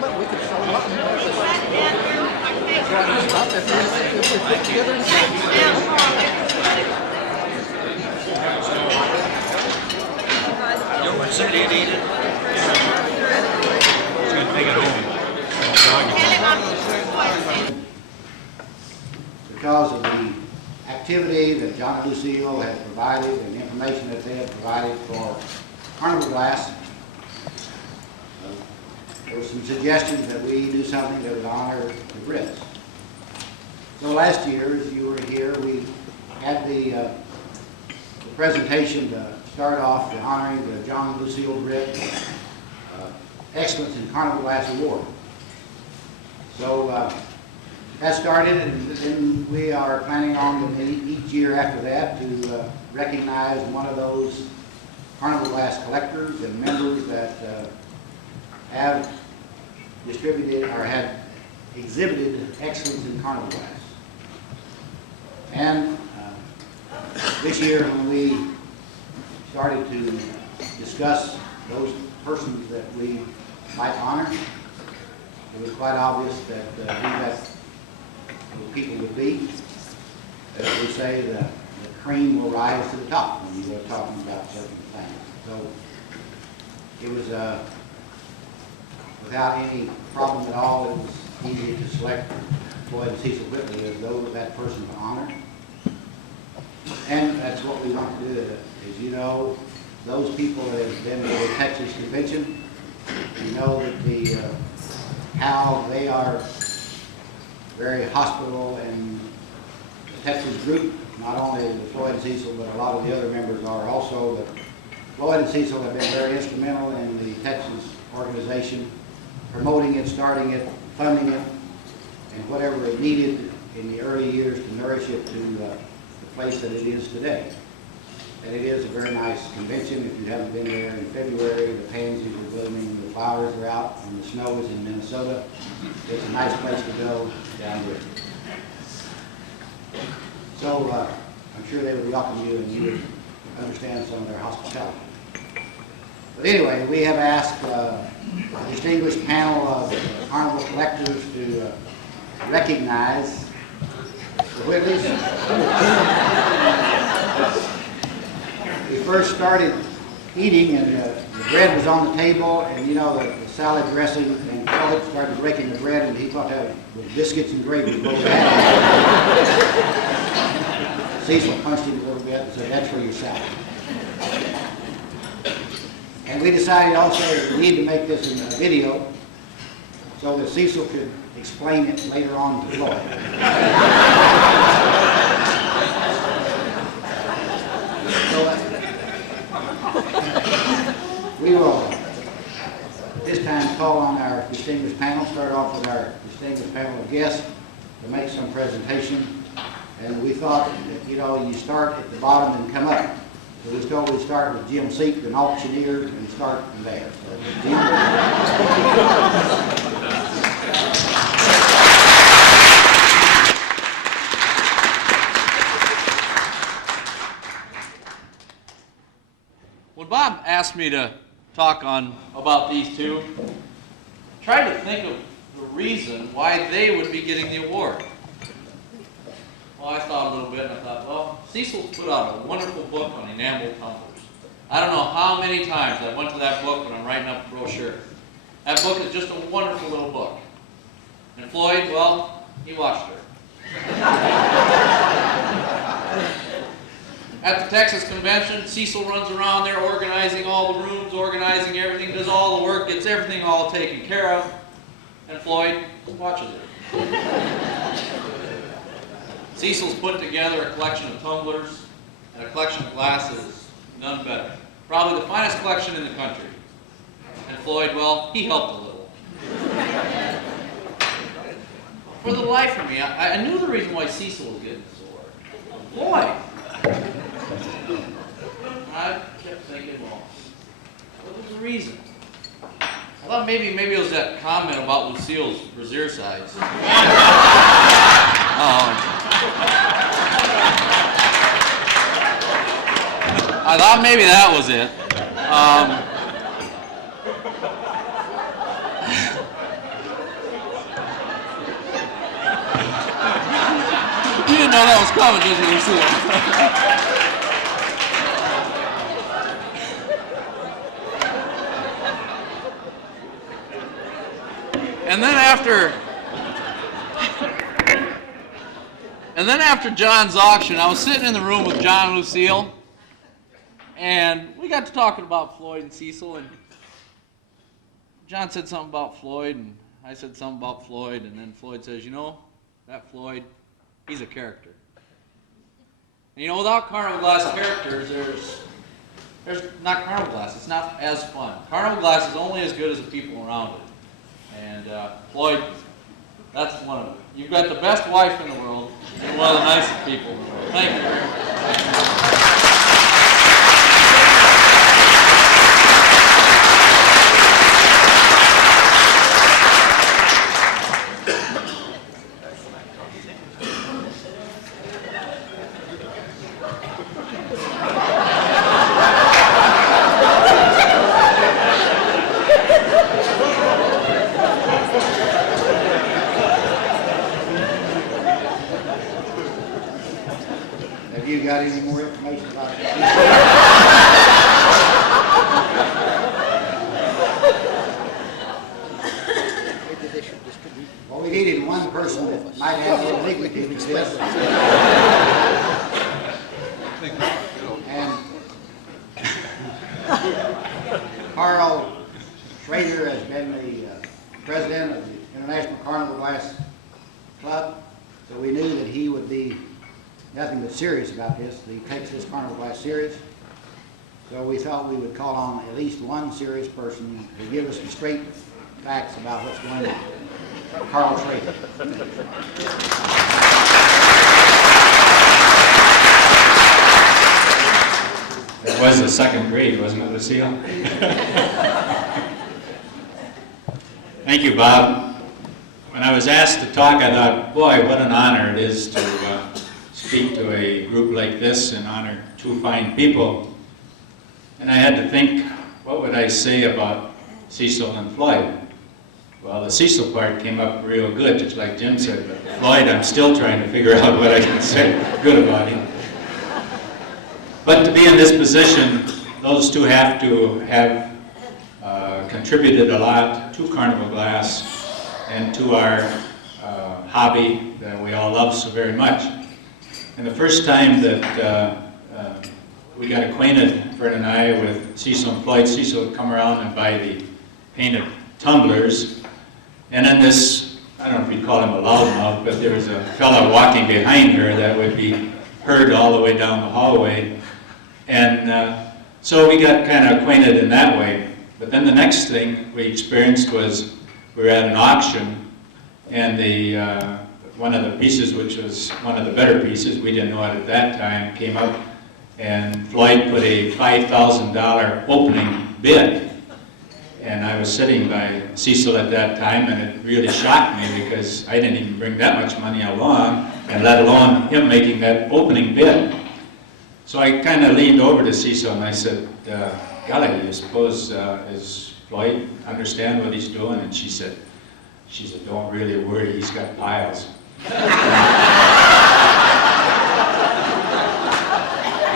but we could show up. Stuff if we put together and You want somebody to eat it? He's going to take it home. Because of the activity that John and Lucille had provided and the information that they had provided for Carnival Glass, there were some suggestions that we do something that would honor the Britts. So last year, as you were here, we had the presentation to start off the honoring the John and Lucille Britt Excellence in Carnival Glass Award. So that started, and then we are planning on each year after that to recognize one of those Carnival Glass collectors and members that have distributed or have exhibited excellence in Carnival Glass. And this year, when we started to discuss those persons that we might honor, it was quite obvious that who that those people would be. As we say, the cream will rise to the top when you are talking about certain things. So it was without any problem at all. It was easy to select Floyd and Cecil Whitley as that person to honor. And that's what we want to do. As you know, those people that have been to the Texas Convention, you know that how they are very hospitable, and the Texas group, not only the Floyd and Cecil, but a lot of the other members are also. But Floyd and Cecil have been very instrumental in the Texas organization, promoting it, starting it, funding it, and whatever it needed in the early years to nourish it to the place that it is today. And it is a very nice convention. If you haven't been there in February, the pansies are blooming, the flowers are out, and the snow is in Minnesota. It's a nice place to go down there. So I'm sure they would welcome you, and you would understand some of their hospitality. But anyway, we have asked a distinguished panel of Carnival collectors to recognize the Whitleys. We first started eating, and the bread was on the table, and you know, the salad dressing, and Floyd started breaking the bread, and he thought that was biscuits and gravy. Cecil punched him a little bit and said, "That's for your salad." And we decided also that we need to make this in a video so that Cecil could explain it later on to Floyd. We will this time call on our distinguished panel, start off with our distinguished panel of guests to make some presentation. And we thought that, you know, you start at the bottom and come up. So we thought we'd start with Jim Seek, an auctioneer, and start from there. So, Jim. When Bob asked me to talk about these two, I tried to think of the reason why they would be getting the award. Well, I thought a little bit, and I thought, well, Cecil's put out a wonderful book on enamel tumblers. I don't know how many times I went to that book when I'm writing up a brochure. That book is just a wonderful little book. And Floyd, well, he watched her. At the Texas Convention, Cecil runs around there organizing all the rooms, organizing everything, does all the work, gets everything all taken care of, and Floyd watches it. Cecil's put together a collection of tumblers and a collection of glasses, none better. Probably the finest collection in the country. And Floyd, well, he helped a little. For the life of me, I knew the reason why Cecil was getting this award. Floyd! I kept thinking, well, what was the reason? I thought maybe it was that comment about Lucille's brassiere size. I thought maybe that was it. didn't know that was coming, did you, Lucille? And then after John's auction, I was sitting in the room with John and Lucille, and we got to talking about Floyd and Cecil, and John said something about Floyd, and I said something about Floyd, and then Floyd says, you know, that Floyd, he's a character. And you know, without Carnival Glass characters, there's not Carnival Glass. It's not as fun. Carnival Glass is only as good as the people around it. And Floyd, that's one of them. You've got the best wife in the world and one of the nicest people in the world. Thank you very much. Have you got any more information about this? Well, we needed one person that might have a little dignity to this. And Carl Schrader has been the president of the International Carnival Glass Club, so we knew that he would be nothing but serious about this. He takes this Carnival Glass serious. So we thought we would call on at least one serious person to give us the straight facts about what's going on. Carl Schrader. It was the second grade, wasn't it, Lucille? Thank you, Bob. When I was asked to talk, I thought, boy, what an honor it is to speak to a group like this and honor two fine people. And I had to think, what would I say about Cecil and Floyd? Well, the Cecil part came up real good, just like Jim said, but Floyd, I'm still trying to figure out what I can say good about him. But to be in this position, those two have to have contributed a lot to Carnival Glass and to our hobby that we all love so very much. And the first time that we got acquainted, Britt and I, with Cecil and Floyd, Cecil would come around and buy the painted tumblers. And then this, I don't know if you'd call him a loudmouth, but there was a fellow walking behind her that would be heard all the way down the hallway. And so we got kind of acquainted in that way. But then the next thing we experienced was we were at an auction, and one of the pieces, which was one of the better pieces, we didn't know it at that time, came up, and Floyd put a $5,000 opening bid. And I was sitting by Cecil at that time, and it really shocked me because I didn't even bring that much money along, and let alone him making that opening bid. So I kind of leaned over to Cecil and I said, golly, you suppose, is Floyd understand what he's doing? And she said, don't really worry, he's got piles.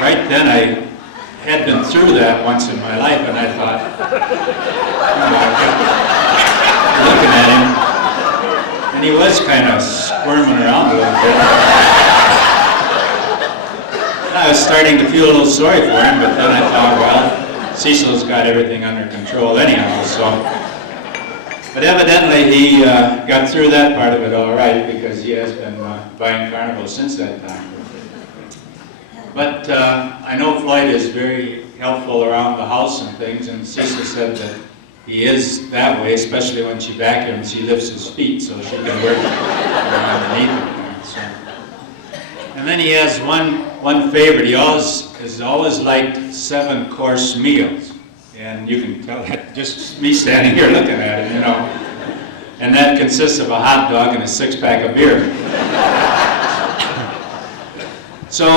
Right then I had been through that once in my life, and I thought, I kept looking at him, and he was kind of squirming around a little bit. I was starting to feel a little sorry for him, but then I thought, well, Cecil's got everything under control anyhow, so. But evidently he got through that part of it all right, because he has been buying Carnival since that time. But I know Floyd is very helpful around the house and things, and Cecil said that he is that way, especially when she vacuums, he lifts his feet so she can work underneath him. So. And then he has one favorite. He has always liked 7-course meals. And you can tell that just me standing here looking at it, you know. And that consists of a hot dog and a 6-pack of beer. So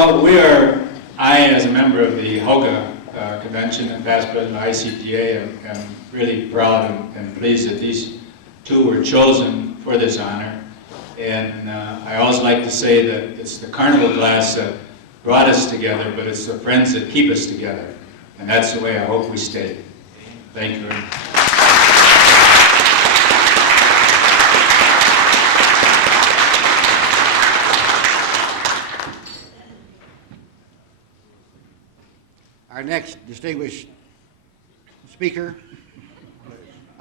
I, as a member of the HOGA convention and past president of ICTA, am really proud and pleased that these two were chosen for this honor. And I always like to say that it's the Carnival class that brought us together, but it's the friends that keep us together. And that's the way I hope we stay. Thank you very much. Our next distinguished speaker,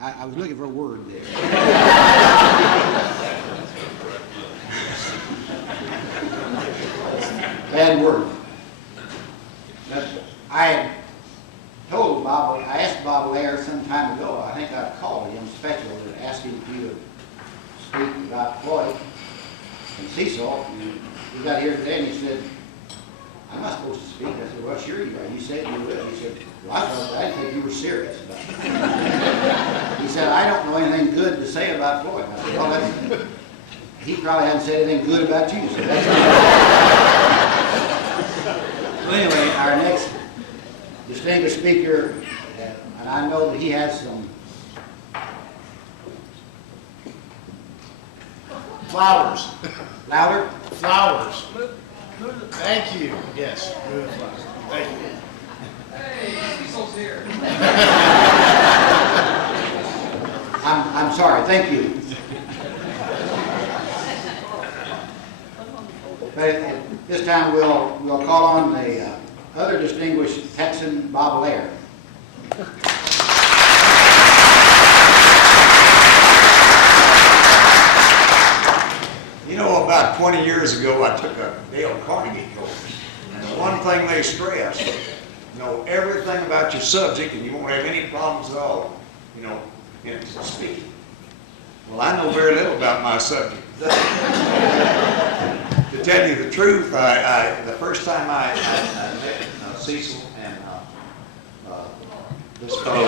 I was looking for a word there. Bad word. I had told Bob, I asked Bob Lair some time ago, I think I called him special to ask him if he would speak about Floyd and Cecil. And he got here today and he said, "I'm not supposed to speak." I said, "Well, sure you are. You said you would." He said, "Well, I didn't think you were serious about it." He said, "I don't know anything good to say about Floyd." I said, "Well, that's, he probably hasn't said anything good about you." So that's well, anyway, our next distinguished speaker, and I know that he has some Flowers. louder. Flowers. Thank you. Yes. Move the flowers. Thank you. Hey, Cecil's here. I'm sorry. Thank you. But at this time, we'll call on the other distinguished Texan, Bob Lair. You know, about 20 years ago, I took a Dale Carnegie course. And the one thing they stress, know everything about your subject and you won't have any problems at all, you know, in speaking. Well, I know very little about my subject. To tell you the truth, the first time I met Cecil and this fellow,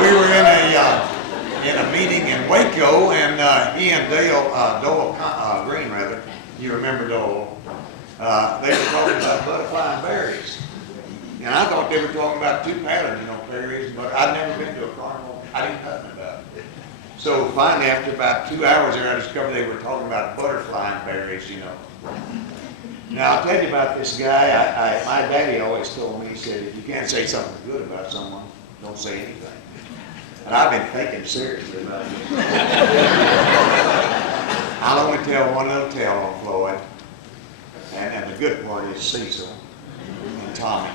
we were in a meeting in Waco, and he and Dole Green, rather, you remember Dole, they were talking about butterfly and berries. And I thought they were talking about two patterns, you know, berries, but I'd never been to a carnival. I didn't know nothing about it. So finally, after about 2 hours there, I discovered they were talking about butterfly and berries, you know. Now, I'll tell you about this guy. My daddy always told me, he said, if you can't say something good about someone, don't say anything. And I've been thinking seriously about it. I'll only tell one little tale on Floyd. And the good part is Cecil and Tommy.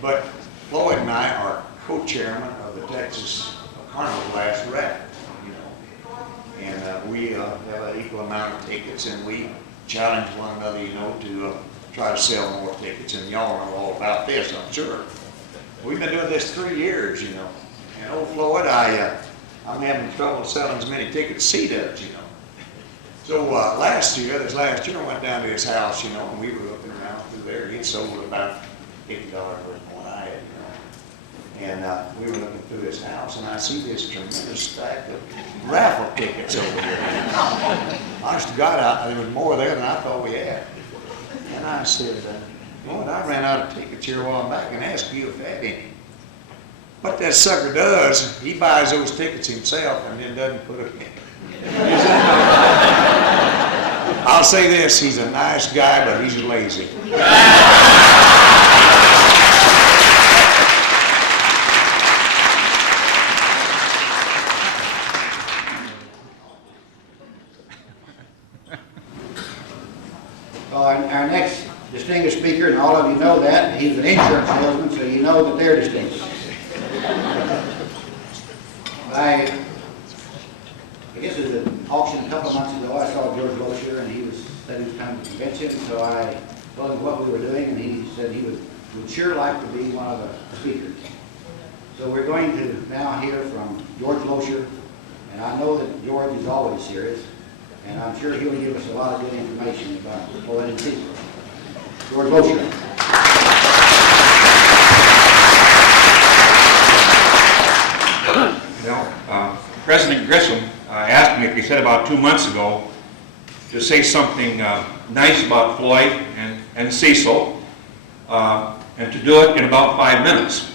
But Floyd and I are co-chairman of the Texas Carnival last raffle, you know. And we have an equal amount of tickets, and we challenge one another, you know, to try to sell more tickets. And y'all know all about this, I'm sure. We've been doing this 3 years, you know. And old Floyd, I'm having trouble selling as many tickets as he does, you know. So this last year, I went down to his house, you know, and we were looking around through there. He'd sold about $50 worth more than I had, you know. And we were looking through his house, and I see this tremendous stack of raffle tickets over here. Honest to God, there was more there than I thought we had. And I said, Lord, I ran out of tickets here a while back and asked you if you had any. What that sucker does, he buys those tickets himself and then doesn't put them in. I'll say this, he's a nice guy, but he's lazy. Well, our next distinguished speaker, and all of you know that, he's an insurance salesman, so you know that they're distinguished. I guess it was an auction a couple of months ago. I saw George Loescher, and he said he was coming to the convention, so I told him what we were doing, and he said he would sure like to be one of the speakers. So we're going to now hear from George Loescher, and I know that George is always serious, and I'm sure he'll give us a lot of good information about Floyd and Cecil. George Loescher. President Grissom asked me, if he said about 2 months ago, to say something nice about Floyd and Cecil, and to do it in about 5 minutes.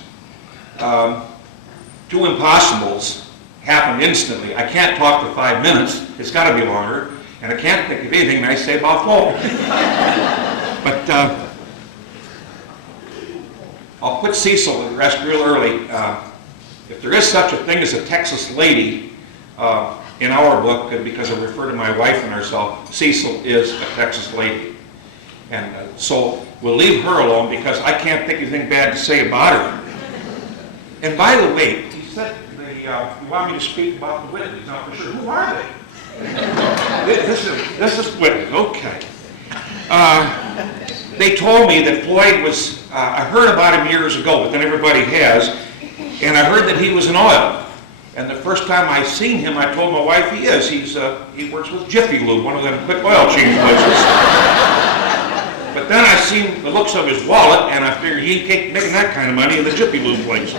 Two impossibles happened instantly. I can't talk for 5 minutes. It's got to be longer. And I can't think of anything nice to say about Floyd. But I'll put Cecil to rest real early. If there is such a thing as a Texas lady in our book, because I refer to my wife and herself, Cecil is a Texas lady. And so we'll leave her alone because I can't think of anything bad to say about her. And by the way, he said you want me to speak about the Whitleys. Now, for sure, who are they? This is Whitleys, okay. They told me that Floyd was, I heard about him years ago, but then everybody has, and I heard that he was in oil. And the first time I seen him, I told my wife he is. He works with Jiffy Lube, one of them quick oil change places. But then I seen the looks of his wallet, and I figured he ain't making that kind of money in the Jiffy Lube place.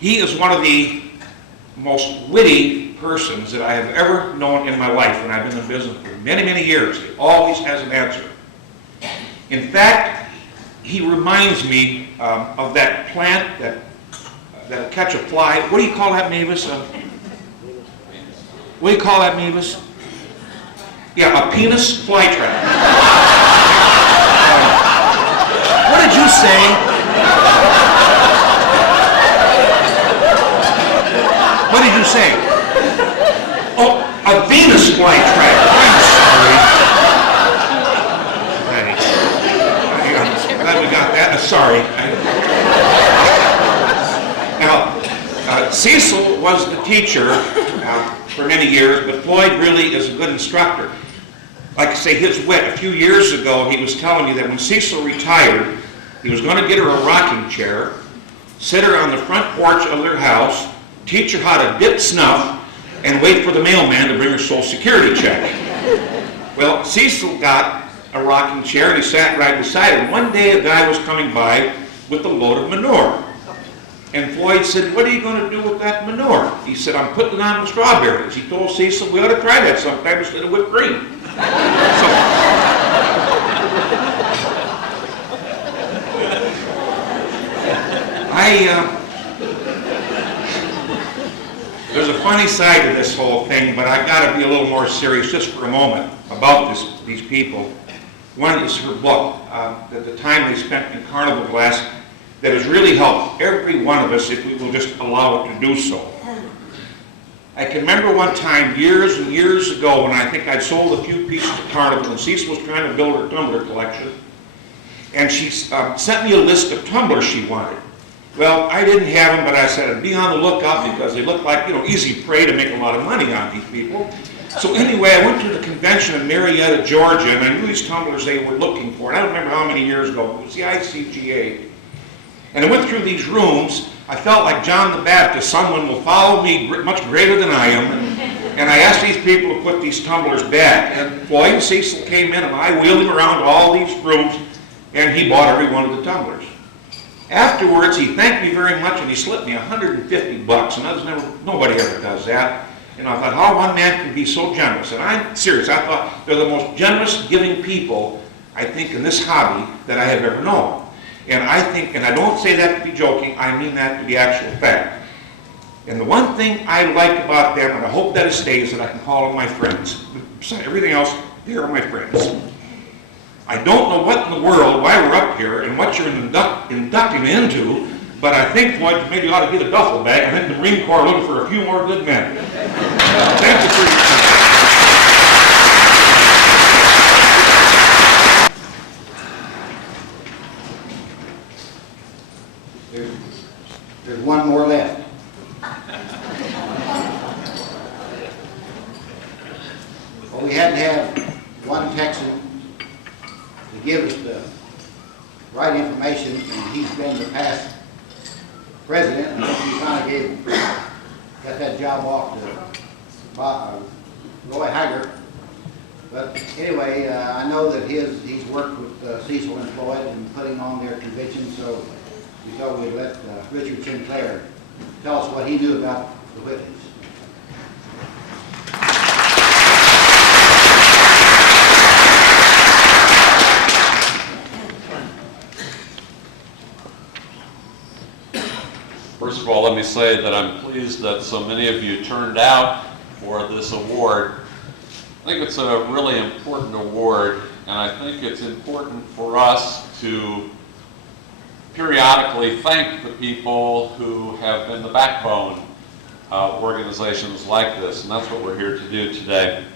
He is one of the most witty persons that I have ever known in my life, and I've been in business for many, many years. He always has an answer. In fact, he reminds me of that plant that'll catch a fly. What do you call that, Mavis? What do you call that, Mavis? Yeah, a penis flytrap. What did you say? What did you say? Oh, a Venus flytrap. I'm sorry. I'm glad we got that. Sorry. Now, Cecil was the teacher for many years, but Floyd really is a good instructor. Like I say, his wit, a few years ago, he was telling me that when Cecil retired, he was going to get her a rocking chair, sit her on the front porch of their house, teach her how to dip snuff, and wait for the mailman to bring her Social Security check. Well, Cecil got a rocking chair and he sat right beside her. One day a guy was coming by with a load of manure. And Floyd said, "What are you going to do with that manure?" He said, "I'm putting it on the strawberries." He told Cecil, "We ought to try that sometime instead of whipped cream." There's a funny side to this whole thing, but I've got to be a little more serious just for a moment about these people. One is her book, the time they spent in Carnival class, that has really helped every one of us if we will just allow it to do so. I can remember one time years and years ago when I think I'd sold a few pieces of Carnival and Cecil was trying to build her tumbler collection, and she sent me a list of tumblers she wanted. Well, I didn't have them, but I said I'd be on the lookout because they look like, easy prey to make a lot of money on these people. So anyway, I went to the convention in Marietta, Georgia, and I knew these tumblers they were looking for. And I don't remember how many years ago. It was the ICGA. And I went through these rooms. I felt like John the Baptist. Someone will follow me much greater than I am. And I asked these people to put these tumblers back. And Floyd and Cecil came in, and I wheeled him around to all these rooms, and he bought every one of the tumblers. Afterwards, he thanked me very much, and he slipped me $150. And nobody ever does that. And I thought, how one man can be so generous. And I'm serious. I thought they're the most generous, giving people, I think, in this hobby that I have ever known. And I think, and I don't say that to be joking, I mean that to be actual fact. And the one thing I like about them, and I hope that it stays, that I can call them my friends. Besides everything else, they are my friends. I don't know what in the world, why we're up here, and what you're inducting me into, but I think, Floyd, maybe you ought to get a duffel bag. I think the Marine Corps are looking for a few more good men. Thank you for your time. There's one more left. Well, we had to have one Texan to give us the right information, and he's been the past president, and he finally got that job off to Roy Haggard. But anyway, I know that he's worked with Cecil and Floyd in putting on their convention, so we thought we'd let Richard Sinclair tell us what he knew about the Whitleys. First of all, let me say that I'm pleased that so many of you turned out for this award. I think it's a really important award, and I think it's important for us to periodically thank the people who have been the backbone of organizations like this, and that's what we're here to do today.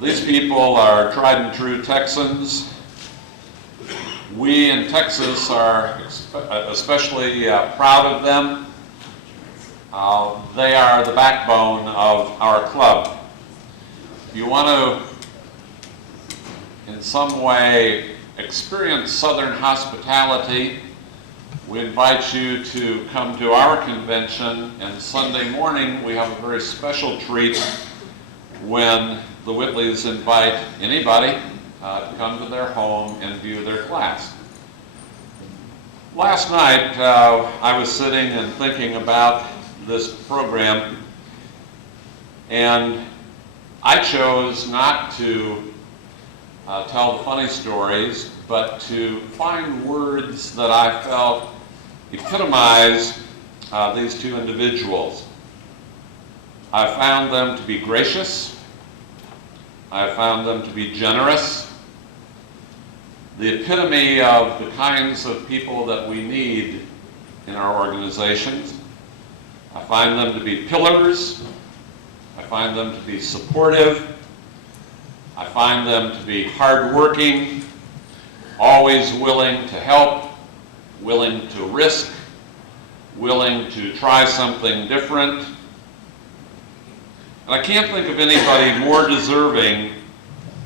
These people are tried and true Texans. We in Texas are especially proud of them. They are the backbone of our club. If you want to, in some way, experience Southern hospitality, we invite you to come to our convention, and Sunday morning we have a very special treat when the Whitleys invite anybody to come to their home and view their class. Last night I was sitting and thinking about this program, and I chose not to tell the funny stories, but to find words that I felt epitomize these two individuals. I found them to be gracious. I found them to be generous. The epitome of the kinds of people that we need in our organizations. I find them to be pillars. I find them to be supportive. I find them to be hardworking, always willing to help, willing to risk, willing to try something different. And I can't think of anybody more deserving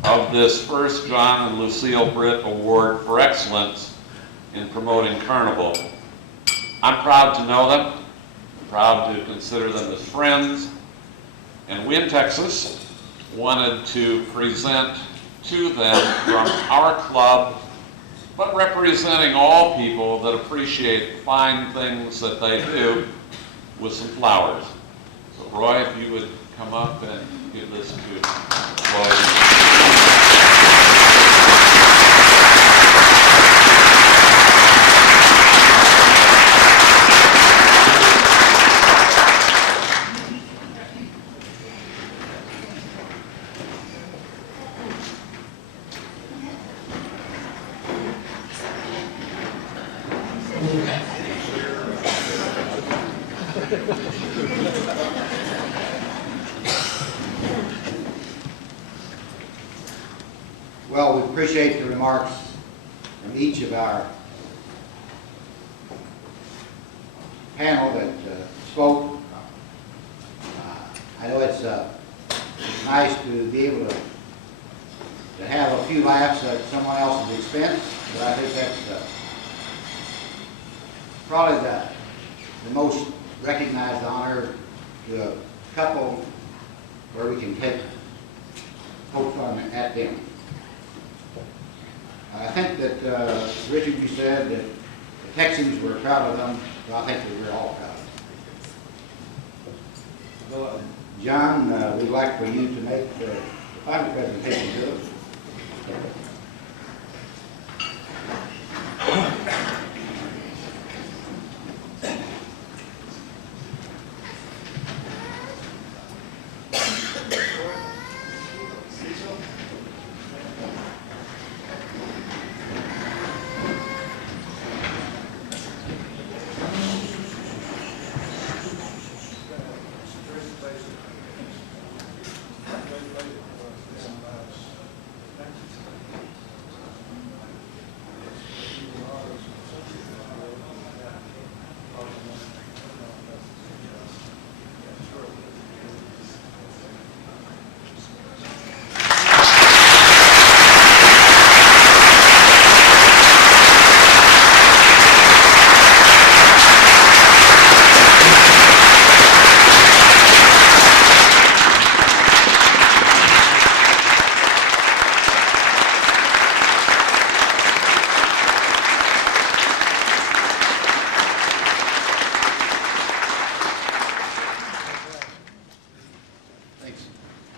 of this first John and Lucille Britt Award for Excellence in promoting Carnival. I'm proud to know them. I'm proud to consider them as friends. And we in Texas wanted to present to them from our club, but representing all people that appreciate fine things that they do, with some flowers. So Roy, if you would come up and give this to Floyd. Well, we appreciate the remarks from each of our panel that spoke. I know it's nice to be able to have a few laughs at someone else's expense, but I think that's probably the most recognized honor to a couple where we can take poke fun at them. I think that, Richard, you said that the Texans were proud of them, but I think that we're all proud of them. John, we'd like for you to make the final presentation to us.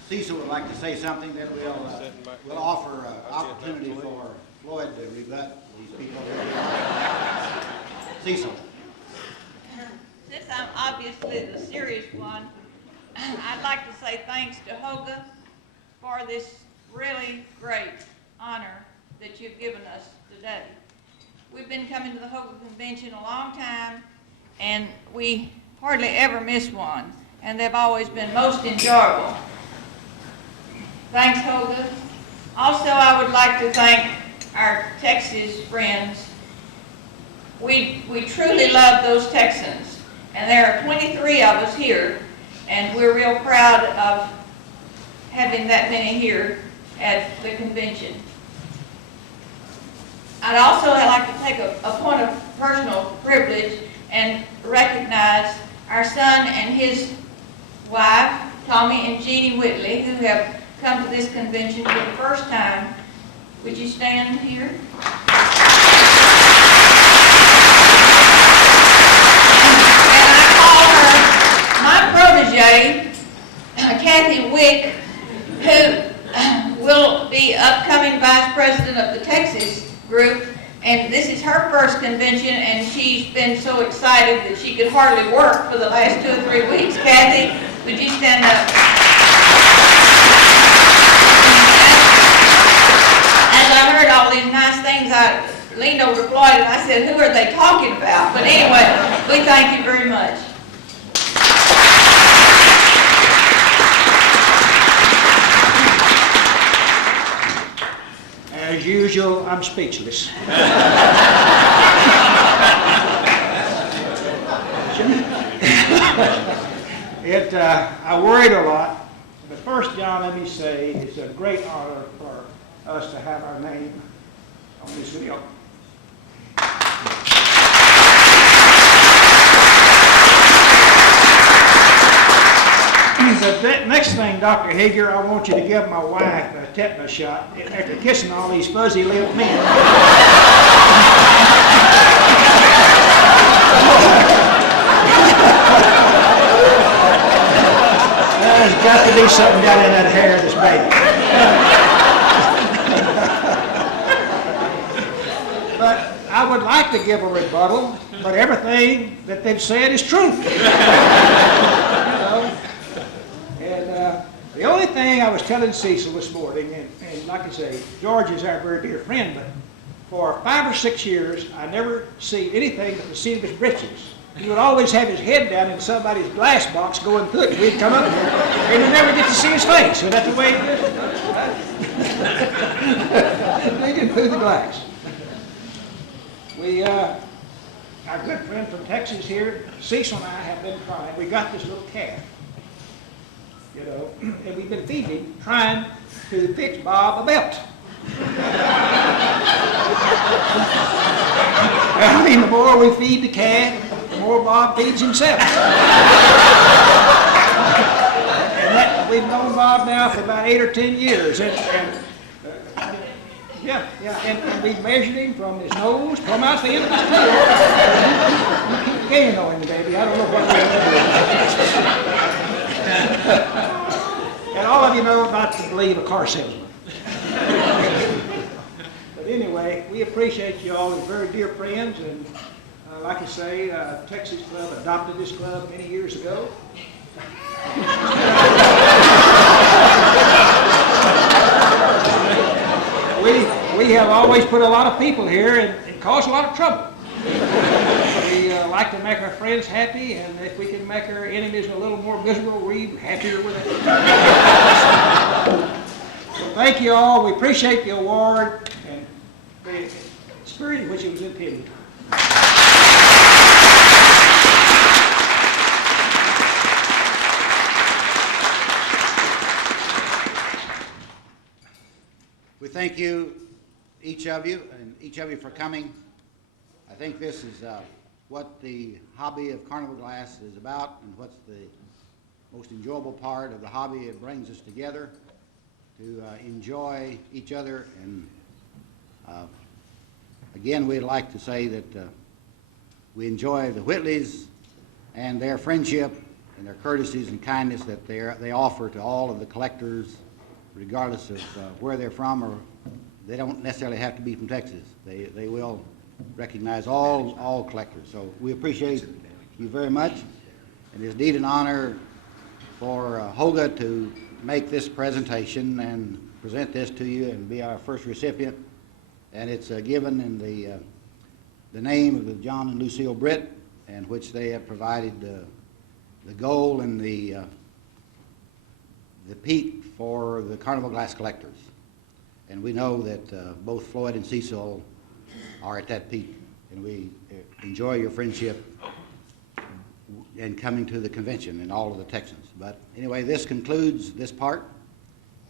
Cecil would like to say something, then we'll offer an opportunity for Floyd to rebut these people. Cecil. obviously the serious one, I'd like to say thanks to Hoga for this really great honor that you've given us today. We've been coming to the Hoga Convention a long time, and we hardly ever miss one, and they've always been most enjoyable. Thanks, Hoga. Also, I would like to thank our Texas friends. We truly love those Texans, and there are 23 of us here, and we're real proud of having that many here at the convention. I'd also like to take a point of personal privilege and recognize our son and his wife, Tommy and Jeannie Whitley, who have come to this convention for the first time. Would you stand here? And I call her my protege, Kathy Wick, who will be upcoming vice president of the Texas group. And this is her first convention, and she's been so excited that she could hardly work for the last 2 or 3 weeks. Kathy, would you stand up? As I heard all these nice things, I leaned over to Floyd and I said, who are they talking about? But anyway, we thank you very much. As usual, I'm speechless. I worried a lot, but first, John, let me say it's a great honor for us to have our name on this video. The next thing, Dr. Hager, I want you to give my wife a tetanus shot after kissing all these fuzzy-lipped men. There's got to be something down in that hair of this baby. But I would like to give a rebuttal, but everything that they've said is true. The only thing I was telling Cecil this morning, and like I say, George is our very dear friend, but for 5 or 6 years, I never see anything but the seat of his britches. He would always have his head down in somebody's glass box going through it. We'd come up here, and we'd never get to see his face. So that's the way it is. Digging through the glass. Our good friend from Texas here, Cecil and I have been trying. We got this little calf. You know, and we've been feeding him, trying to fix Bob a belt. I mean, the more we feed the calf, the more Bob feeds himself. And we've known Bob now for about 8 or 10 years, and we've measured him from his nose, from out the end of his tail. You keep gaining on him, baby. I don't know what we're going to do. And all of you know not to believe a car salesman. But anyway, we appreciate you all as very dear friends, and like I say, Texas Club adopted this club many years ago. We have always put a lot of people here and caused a lot of trouble. We like to make our friends happy, and if we can make our enemies a little more miserable, we're happier with it. So thank you all. We appreciate the award and the spirit in which it was intended. We thank you, each of you for coming. I think this is what the hobby of Carnival Glass is about, and what's the most enjoyable part of the hobby. It brings us together to enjoy each other. And again, we'd like to say that we enjoy the Whitleys and their friendship and their courtesies and kindness that they offer to all of the collectors, regardless of where they're from, or they don't necessarily have to be from Texas. They will recognize all collectors. So we appreciate you very much. It is indeed an honor for Hoga to make this presentation and present this to you and be our first recipient. And it's given in the name of the John and Lucille Britt, in which they have provided the goal and the peak for the Carnival glass collectors. And we know that both Floyd and Cecil are at that peak, and we enjoy your friendship and coming to the convention and all of the Texans. But anyway, this concludes this part,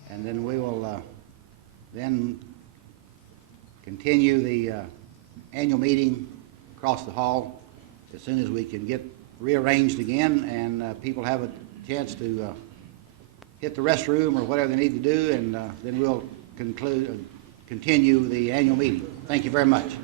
and then we will then continue the annual meeting across the hall as soon as we can get rearranged again and people have a chance to hit the restroom or whatever they need to do, and then we'll continue the annual meeting. Thank you very much.